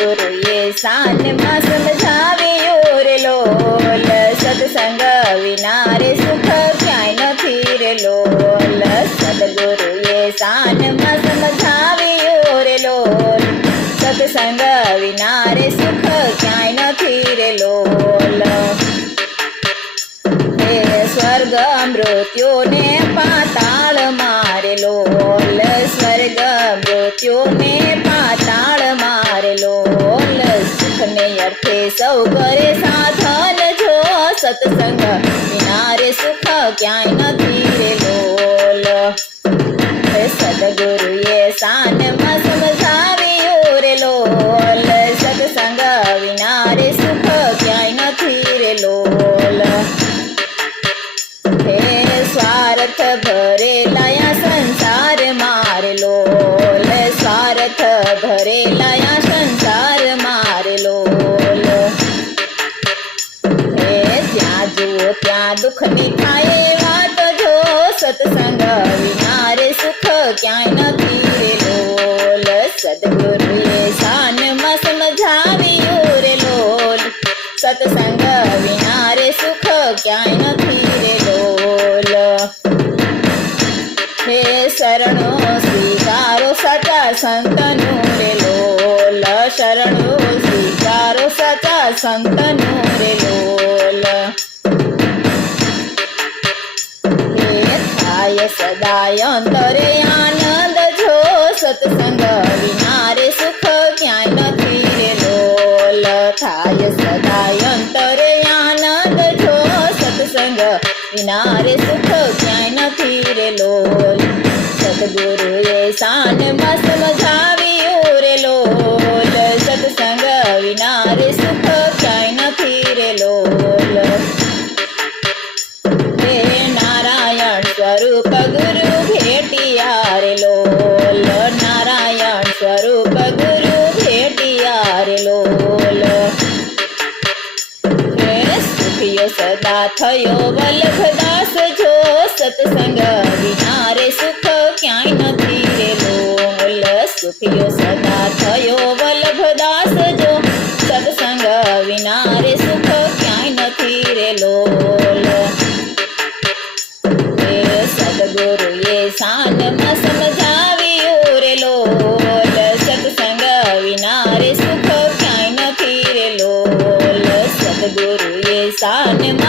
સદગુરુએ સાનમાં સમજાવ્યું રે લોલ, સત્સંગ વિના રે સુખ ક્યાંય નથી રે લોલ. સદગુરુએ સાનમાં સમજાવ્યું રે લોલ, સત્સંગ વિના રે સુખ ક્યાંય નથી રે લોલ. હે સ્વર્ગ મૃત્યુને પાતાળ મારે લોલ, સ્વર્ગ મૃત્યુને પાતાળ મારે લોલ. સુખને અર્થે સૌ કરે સાધન જો, સત્સંગ વિના રે સુખ ક્યાંય નથી રે લોલ. સદગુરુએ સાનમાં સમજાવ્યું રે લોલ, સત્સંગ વિના રે સુખ ક્યાંય નથી રે લોલ. હે સ્વાર્થ ભરેલાયા સંસાર મારે લોલ, સ્વાર્થ ભરેલાયા સંસાર મારે લોલ. હે જ્યાં જુઓ ત્યાં દુઃખની થાય વાત જો, સત્સંગ વિના રે સુખ ક્યાંય નથી રે લોલ. સદગુરુએ સાનમાં સમજાવ્યું રે લોલ, સત્સંગ વિના રે સુખ ક્યાંય નથી રે લોલ. હે શરણો સ્વીકારો સાચા સંતનું રે લોલ, શરણો સ્વીકારો સાચા સંતનું રે લોલ. થાય સદાય અંતરે આનંદ જો, સત્સંગ વિના રે સુખ ક્યાંય નથી રે લોલ. થાય સદાય અંતરે આનંદ જો, સત્સંગ વિના રે સુખ ક્યાંય નથી રે લોલ. સદગુરુએ સાનમાં સમજાવ્યું રે લોલ, સત્સંગ વિના રે સુખ ક્યાંય નથી રે લોલ. સ્વરૂપ ગુરુ ભેટિયા રે લોલ, નારાયણ સ્વરૂપ ગુરુ ભેટિયા રે લોલ. હે સુખિયો સદા થયો વલ્લભદાસ જો, સત્સંગ વિના રે સુખ ક્યાંય નથી રે લોલ. સુખિયો સદા થયો વલ્લભદાસ જો, સત્સંગ વિના રે સુખ ક્યાંય નથી રે લોલ. સદગુરુએ સાનમાં સમજાવ્યું રે લોલ, સત્સંગ વિના રે સુખ ક્યાંય નથી રે લોલ. સદગુરુએ સાનમાં